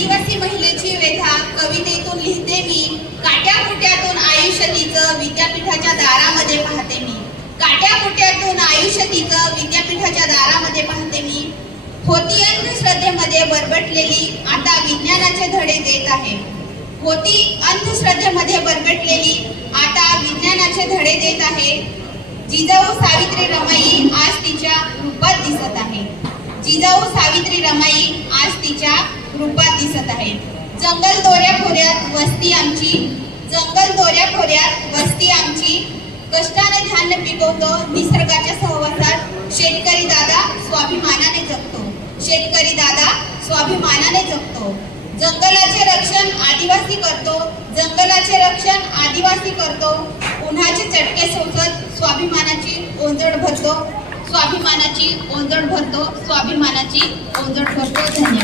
आदिवासी महिलेची व्यथा कवितेतून लिहिते मी. काट्याकुट्यातून आयुष्य तिचं विद्यापीठाच्या दारामध्ये पाहते मी. काट्याकुट्यातून आयुष्य तिचं विद्यापीठाच्या दारामध्ये पाहते मी. होती अंधश्रद्धेमध्ये बरबटलेली आता विज्ञानाचे धडे देत आहे. होती अंधश्रद्धेमध्ये बरबटलेली आता विज्ञानाचे धडे देत आहे. जिजाऊ सावित्री रमाई आज तिच्या रूपात दिसत आहे. जिजाऊ सावित्री रमाई आहे. जंगल दोऱ्या खोऱ्यात वस्ती आमची. जंगल दोऱ्या खोऱ्यात वस्ती आमची. कष्टाने धान्य पिकवतो निसर्गाच्या सहवासात. शेतकरी दादा स्वाभिमानाने जगतो. शेतकरी दादा स्वाभिमानाने जगतो. जंगलाचे रक्षण आदिवासी करतो. जंगलाचे रक्षण आदिवासी करतो. उन्हाचे चटके सोसत स्वाभिमानाची ओंजड भरतो. स्वाभिमानाची ओंजड भरतो. स्वाभिमानाची ओंजड भरतो. धन्यवाद.